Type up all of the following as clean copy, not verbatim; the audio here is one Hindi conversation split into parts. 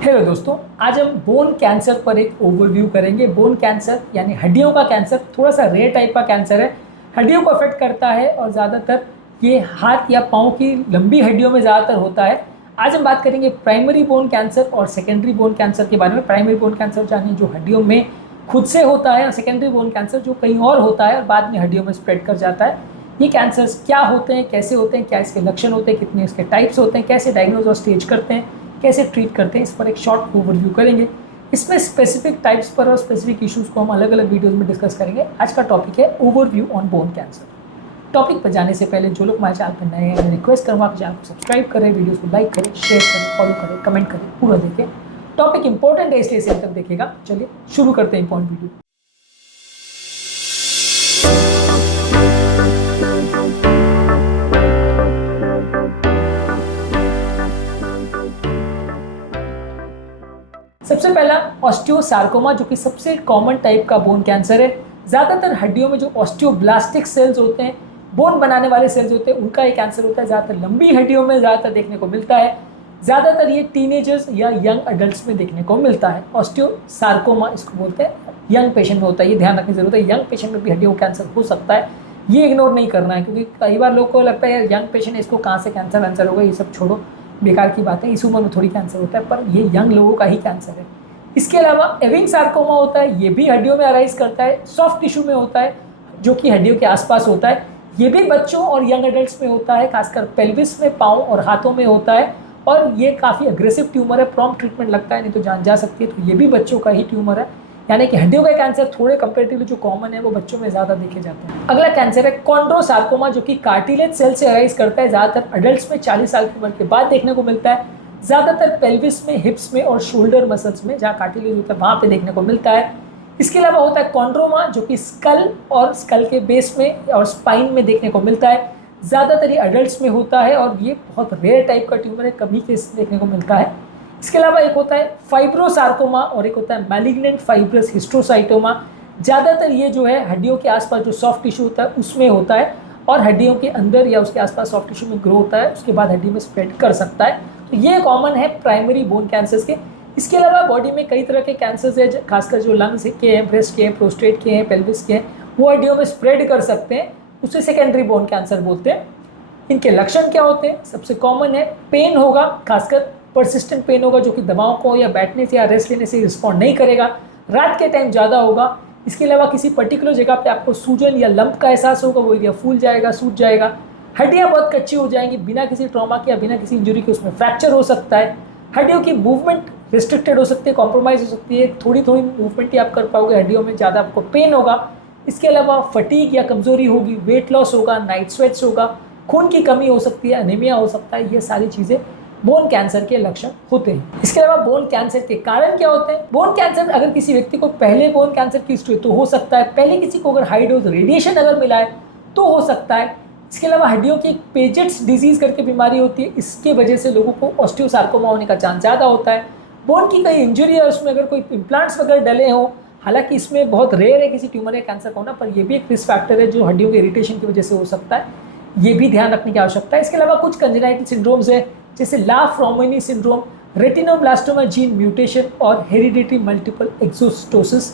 हेलो दोस्तों, आज हम बोन कैंसर पर एक ओवरव्यू करेंगे। बोन कैंसर यानी हड्डियों का कैंसर थोड़ा सा रेयर टाइप का कैंसर है। हड्डियों को अफेक्ट करता है और ज़्यादातर ये हाथ या पाँव की लंबी हड्डियों में ज़्यादातर होता है। आज हम बात करेंगे प्राइमरी बोन कैंसर और सेकेंडरी बोन कैंसर के बारे में। प्राइमरी बोन कैंसर यानी जो हड्डियों में खुद से होता है, और सेकेंडरी बोन कैंसर जो कहीं और होता है और बाद में हड्डियों में स्प्रेड कर जाता है। ये कैंसर्स क्या होते हैं, कैसे होते हैं, क्या इसके लक्षण होते हैं, कितने इसके टाइप्स होते हैं, कैसे डायग्नोज और स्टेज करते हैं, कैसे ट्रीट करते हैं, इस पर एक शॉर्ट ओवरव्यू करेंगे। इसमें स्पेसिफिक टाइप्स पर और स्पेसिफिक इश्यूज को हम अलग अलग वीडियोस में डिस्कस करेंगे। आज का टॉपिक है overview on bone cancer. Topic पर जाने से पहले जो लोग हमारे चैनल पर नए हैं, मैं रिक्वेस्ट करूँगा आप चैनल को सब्सक्राइब करें, वीडियोस को लाइक करें, शेयर करें, फॉलो करें, कमेंट करें, पूरा देखें। टॉपिक इंपॉर्टेंट है इसलिए इसे तक देखिएगा। चलिए शुरू करते हैं इंपॉर्टेंट वीडियो। सबसे पहला ऑस्टियोसार्कोमा, जो कि सबसे कॉमन टाइप का बोन कैंसर है। ज़्यादातर हड्डियों में जो ऑस्टियोब्लास्टिक सेल्स होते हैं, बोन बनाने वाले सेल्स होते हैं, उनका ये कैंसर होता है। ज़्यादातर लंबी हड्डियों में ज़्यादातर देखने को मिलता है। ज़्यादातर ये टीनेजर्स या यंग अडल्ट्स में देखने को मिलता है। ऑस्टियोसार्कोमा इसको बोलते हैं, यंग पेशेंट में होता है। ये ध्यान रखने की जरूरत है, यंग पेशेंट में भी हड्डियों का कैंसर हो सकता है। ये इग्नोर नहीं करना है, क्योंकि कई बार लोग को लगता है यंग पेशेंट है, इसको कहाँ से कैंसर होगा, ये सब छोड़ो, बेकार की बात है। इस उम्र में थोड़ी कैंसर होता है, पर ये यंग लोगों का ही कैंसर है। इसके अलावा एविंग सार्कोमा होता है, ये भी हड्डियों में अराइज करता है, सॉफ्ट टिश्यू में होता है, जो कि हड्डियों के आसपास होता है। ये भी बच्चों और यंग एडल्ट्स में होता है, खासकर पेल्विस में, पाँव और हाथों में होता है। और ये काफ़ी अग्रेसिव ट्यूमर है, प्रॉम्प्ट ट्रीटमेंट लगता है, नहीं तो जान जा सकती है। तो ये भी बच्चों का ही ट्यूमर है, यानी कि हड्डियों का कैंसर थोड़े कंपेरेटिवली जो कॉमन है वो बच्चों में ज़्यादा देखे जाते हैं। अगला कैंसर है कॉन्ड्रोसार्कोमा, जो कि कार्टिलेज सेल से अराइज करता है। ज़्यादातर अडल्ट्स में 40 साल की उम्र के बाद देखने को मिलता है। ज़्यादातर पेल्विस में, हिप्स में और शोल्डर मसल्स में, जहाँ कार्टिलेज होता है वहाँ पे देखने को मिलता है। इसके अलावा होता है कॉन्ड्रोमा, जो कि स्कल और स्कल के बेस में और स्पाइन में देखने को मिलता है। ज़्यादातर ये अडल्ट्स में होता है और ये बहुत रेयर टाइप का ट्यूमर है, कभी केस देखने को मिलता है। इसके अलावा एक होता है फाइब्रोसार्कोमा और एक होता है मैलिग्नेंट फाइब्रस हिस्टोसाइटोमा। ज़्यादातर ये जो है हड्डियों के आसपास जो सॉफ्ट टिश्यू होता है उसमें होता है, और हड्डियों के अंदर या उसके आसपास सॉफ्ट टिश्यू में ग्रो होता है, उसके बाद हड्डी में स्प्रेड कर सकता है। तो ये कॉमन है प्राइमरी बोन कैंसर्स के। इसके अलावा बॉडी में कई तरह के कैंसर्स है, खासकर जो लंग्स के हैं, ब्रेस्ट के हैं, प्रोस्टेट के हैं, पेल्विस के हैं, वो हड्डियों में स्प्रेड कर सकते हैं, उसे सेकेंडरी बोन कैंसर बोलते हैं। इनके लक्षण क्या होते हैं? सबसे कॉमन है पेन होगा, खासकर परसिस्टेंट पेन होगा, जो कि दवाओं को या बैठने से या रेस्ट लेने से रिस्पॉन्ड नहीं करेगा। रात के टाइम ज़्यादा होगा। इसके अलावा किसी पर्टिकुलर जगह पे आपको सूजन या लंप का एहसास होगा, वो एरिया फूल जाएगा, सूज जाएगा। हड्डियाँ बहुत कच्ची हो जाएंगी, बिना किसी ट्रॉमा के या बिना किसी इंजरी के उसमें फ्रैक्चर हो सकता है। हड्डियों की मूवमेंट रिस्ट्रिक्टेड हो सकती है, कॉम्प्रोमाइज़ हो सकती है, थोड़ी थोड़ी मूवमेंट ही आप कर पाओगे, हड्डियों में ज़्यादा आपको पेन होगा। इसके अलावा फटीग या कमज़ोरी होगी, वेट लॉस होगा, नाइट स्वेट्स होगा, खून की कमी हो सकती है, एनीमिया हो सकता है। ये सारी चीज़ें बोन कैंसर के लक्षण होते हैं। इसके अलावा बोन कैंसर के कारण क्या होते हैं? बोन कैंसर, अगर किसी व्यक्ति को पहले बोन कैंसर की हिस्ट्री तो हो सकता है। पहले किसी को अगर हाई डोज रेडिएशन अगर मिला है तो हो सकता है। इसके अलावा हड्डियों की पेजेट्स डिजीज़ करके बीमारी होती है, इसके वजह से लोगों को ऑस्टियोसार्कोमा होने का चांस ज़्यादा होता है। बोन की कई इंजरी है, उसमें अगर कोई इम्प्लांट्स वगैरह डले हों, हालांकि इसमें बहुत रेयर है किसी ट्यूमर या कैंसर का होना, पर यह भी एक रिस्क फैक्टर है जो हड्डियों के इरिटेशन की वजह से हो सकता है। ये भी ध्यान रखने की आवश्यकता है। इसके अलावा कुछ कंजेनाइटल सिंड्रोम्स है, जैसे ला फ्रोमिनी सिंड्रोम, रेटिनोब्लास्टोमा जीन म्यूटेशन और हेरिडिटरी मल्टीपल एक्सोस्टोसिस।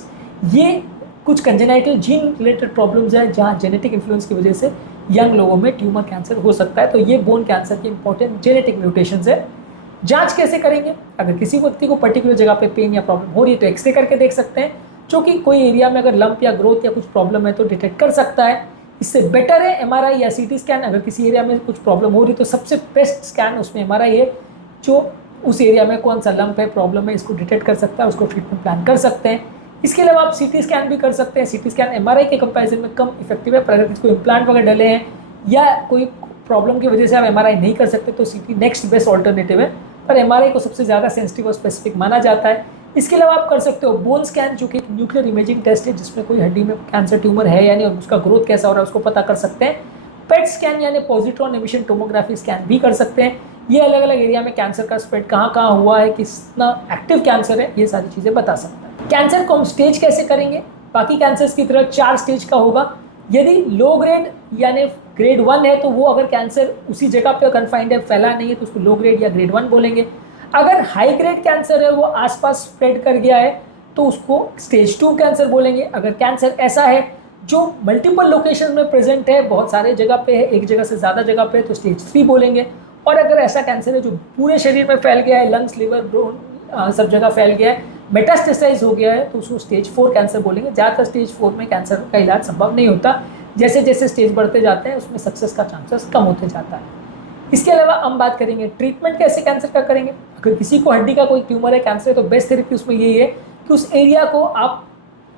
ये कुछ कंजेनाइटल जीन रिलेटेड प्रॉब्लम्स हैं, जहाँ जेनेटिक इन्फ्लुएंस की वजह से यंग लोगों में ट्यूमर कैंसर हो सकता है। तो ये बोन कैंसर की इंपॉर्टेंट जेनेटिक म्यूटेशंस है। जांच कैसे करेंगे? अगर किसी व्यक्ति को पर्टिकुलर जगह पे पेन या प्रॉब्लम हो रही है तो एक्सरे करके देख सकते हैं, जो कि कोई एरिया में अगर लंप या ग्रोथ या कुछ प्रॉब्लम है तो डिटेक्ट कर सकता है। इससे बेटर है एमआरआई या सीटी स्कैन। अगर किसी एरिया में कुछ प्रॉब्लम हो रही है तो सबसे बेस्ट स्कैन उसमें एमआरआई है, जो उस एरिया में कौन सा लंप है, प्रॉब्लम है, इसको डिटेक्ट कर सकता है, उसको ट्रीटमेंट प्लान कर सकते हैं। इसके अलावा आप सीटी स्कैन भी कर सकते हैं। सीटी स्कैन एमआरआई के कंपैरिजन में कम इफेक्टिव है, पर अगर किसी को इम्प्लांट वगैरह डले हैं या कोई प्रॉब्लम की वजह से आप एमआरआई नहीं कर सकते तो सीटी नेक्स्ट बेस्ट ऑल्टरनेटिव है, पर एमआरआई को सबसे ज़्यादा सेंसिटिव और स्पेसिफिक माना जाता है। इसके अलावा आप कर सकते हो बोन स्कैन, जो कि एक न्यूक्लियर इमेजिंग टेस्ट है, जिसमें कोई हड्डी में कैंसर ट्यूमर है यानी, और उसका ग्रोथ कैसा हो रहा है उसको पता कर सकते हैं। पेट स्कैन यानी पॉजिट्रॉन एमिशन टोमोग्राफी स्कैन भी कर सकते हैं। ये अलग अलग एरिया में कैंसर का स्प्रेड कहाँ कहाँ हुआ है, कितना एक्टिव कैंसर है, ये सारी चीज़ें बता सकता है। कैंसर को हम स्टेज कैसे करेंगे? बाकी कैंसर्स की तरह 4 स्टेज का होगा। यदि लो ग्रेड यानी ग्रेड 1 है तो वो, अगर कैंसर उसी जगह पे कन्फाइंड है, फैला नहीं है, तो उसको लो ग्रेड या ग्रेड 1 बोलेंगे। अगर हाई ग्रेड कैंसर है, वो आसपास स्प्रेड कर गया है, तो उसको स्टेज 2 कैंसर बोलेंगे। अगर कैंसर ऐसा है जो मल्टीपल लोकेशन में प्रेजेंट है, बहुत सारे जगह पे है, एक जगह से ज़्यादा जगह पे है, तो स्टेज 3 बोलेंगे। और अगर ऐसा कैंसर है जो पूरे शरीर में फैल गया है, लंग्स, लिवर, ब्रेन, सब जगह फैल गया है, मेटास्टेसाइज हो गया है, तो उसको स्टेज 4 कैंसर बोलेंगे। ज़्यादातर स्टेज 4 में कैंसर का इलाज संभव नहीं होता। जैसे जैसे स्टेज बढ़ते जाते हैं उसमें सक्सेस का चांसेस कम होते जाता है। इसके अलावा हम बात करेंगे ट्रीटमेंट कैसे कैंसर का करेंगे। अगर किसी को हड्डी का कोई ट्यूमर है, कैंसर है, तो बेस्ट थेरेपी उसमें यही है कि उस एरिया को आप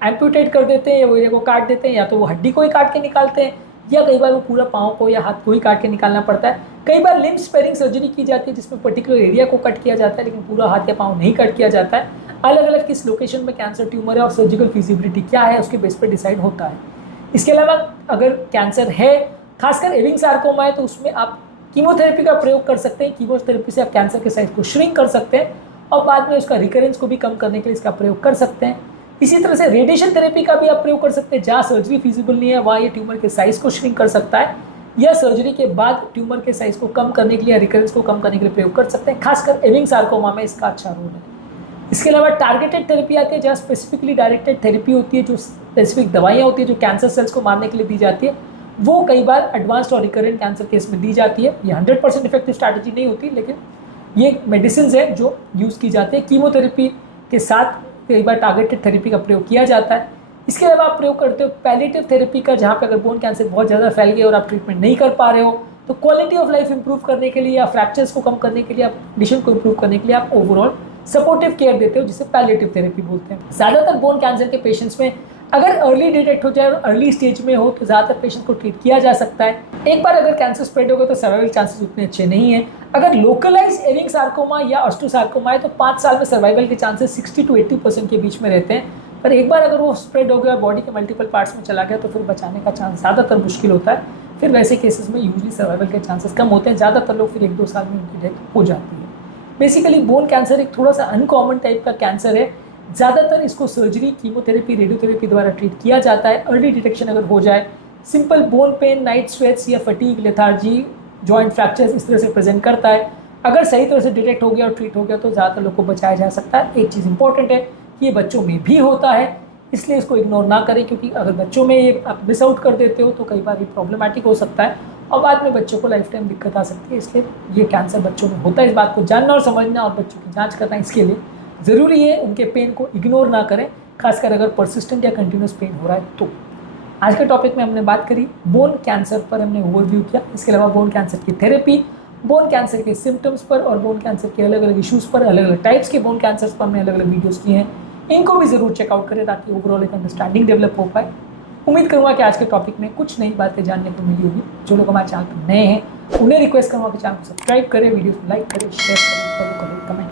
एम्पूटेट कर देते हैं या वो एरिया को काट देते हैं, या तो वो हड्डी को ही काट के निकालते हैं, या कई बार वो पूरा पाँव को या हाथ को ही काट के निकालना पड़ता है। कई बार लिम्ब स्पेयरिंग सर्जरी की जाती है जिसमें पर्टिकुलर एरिया को कट किया जाता है, लेकिन पूरा हाथ या पाँव नहीं कट किया जाता है। अलग अलग किस लोकेशन में कैंसर ट्यूमर है और सर्जिकल फिजिबिलिटी क्या है उसके बेस पर डिसाइड होता है। इसके अलावा अगर कैंसर है, खासकर एविंग सार्कोमा है, तो उसमें आप कीमोथेरेपी का प्रयोग कर सकते हैं। कीमोथेरेपी से आप कैंसर के साइज को श्रिंक कर सकते हैं और बाद में उसका रिकरेंस को भी कम करने के लिए इसका प्रयोग कर सकते हैं। इसी तरह से रेडिएशन थेरेपी का भी आप प्रयोग कर सकते हैं। जहाँ सर्जरी फिजिबल नहीं है वहाँ ये ट्यूमर के साइज को श्रिंक कर सकता है, या सर्जरी के बाद ट्यूमर के साइज को कम करने के लिए या रिकरेंस को कम करने के लिए प्रयोग कर सकते हैं। खासकर एविंग सार्कोमा में इसका अच्छा रोल है। इसके अलावा टारगेटेड थेरेपी आती है, जहाँ स्पेसिफिकली डायरेक्टेड थेरेपी होती है, जो स्पेसिफिक दवाइयाँ होती है जो कैंसर सेल्स को मारने के लिए दी जाती है। वो कई बार एडवांस्ड और रिकरेंट कैंसर केस में दी जाती है। ये 100% इफेक्टिव स्ट्रैटेजी नहीं होती, लेकिन ये मेडिसिन है जो यूज़ की जाती है। कीमोथेरेपी के साथ कई बार टारगेटेड थेरेपी का प्रयोग किया जाता है। इसके अलावा आप प्रयोग करते हो पैलिएटिव थेरेपी का, जहाँ पे अगर बोन कैंसर बहुत ज़्यादा फैल गया और आप ट्रीटमेंट नहीं कर पा रहे हो, तो क्वालिटी ऑफ लाइफ इंप्रूव करने के लिए या फ्रैक्चर्स को कम करने के लिए, आप कंडीशन को इंप्रूव करने के लिए आप ओवरऑल सपोर्टिव केयर देते हो, जिसे पैलिएटिव थेरेपी बोलते हैं। ज़्यादातर बोन कैंसर के पेशेंट्स में अगर अर्ली डिटेक्ट हो जाए और अर्ली स्टेज में हो तो ज़्यादातर पेशेंट को ट्रीट किया जा सकता है। एक बार अगर कैंसर स्प्रेड हो गया तो सर्वाइवल चांसेस उतने अच्छे नहीं है। अगर लोकलाइज एविंग सार्कोमा या ऑस्टियोसार्कोमा है तो 5 साल में सर्वाइवल के चांसेस 60 to 80% के बीच में रहते हैं। पर एक बार अगर वो स्प्रेड हो गया, बॉडी के मल्टीपल पार्ट्स में चला गया, तो फिर बचाने का चांस ज़्यादातर मुश्किल होता है। फिर वैसे केसेस में यूजली सर्वाइवल के चांसेस कम होते हैं। ज़्यादातर लोग फिर 1-2 साल में उनकी डेथ हो जाती है। बेसिकली बोन कैंसर एक थोड़ा सा अनकॉमन टाइप का कैंसर है। ज़्यादातर इसको सर्जरी, कीमोथेरेपी, रेडियोथेरेपी द्वारा ट्रीट किया जाता है। अर्ली डिटेक्शन अगर हो जाए, simple bone pen, night sweats या फटीग, लेथार्जी, जॉइंट फ्रैक्चर्स इस तरह से प्रेजेंट करता है। अगर सही तरह से डिटेक्ट हो गया और ट्रीट हो गया तो ज़्यादातर लोग को बचाया जा सकता है। एक चीज़ इंपॉर्टेंट है कि ये बच्चों में भी होता है, इसलिए इसको इग्नोर ना करें, क्योंकि अगर बच्चों में ये आप मिस आउट कर देते हो तो कई बार ये प्रॉब्लमेटिक हो सकता है और बाद में बच्चों को लाइफ टाइम दिक्कत आ सकती है। इसलिए ये कैंसर बच्चों में होता है, इस बात को जानना और समझना और बच्चों की जांच करना इसके लिए ज़रूरी है। उनके पेन को इग्नोर ना करें, खासकर अगर परसिस्टेंट या कंटिन्यूस पेन हो रहा है तो। आज के टॉपिक में हमने बात करी बोन कैंसर पर, हमने ओवरव्यू किया। इसके अलावा बोन कैंसर की थेरेपी, बोन कैंसर के सिम्टम्स पर और बोन कैंसर के अलग अलग इश्यूज़ पर, अलग अलग टाइप्स के बोन कैंसर्स पर हमने अलग अलग वीडियोज़ किए हैं। इनको भी ज़रूर चेकआउट करें ताकि ओवरऑल एक अंडरस्टैंडिंग डेवलप हो पाए। उम्मीद करूँगा कि आज के टॉपिक में कुछ नई बातें जानने को मिली होगी। जो लोग हमारे चैनल पर नए हैं उन्हें रिक्वेस्ट करूँगा कि चैनल को सब्सक्राइब करें, वीडियोस को लाइक करें, शेयर करें, फॉलो करें, कमेंट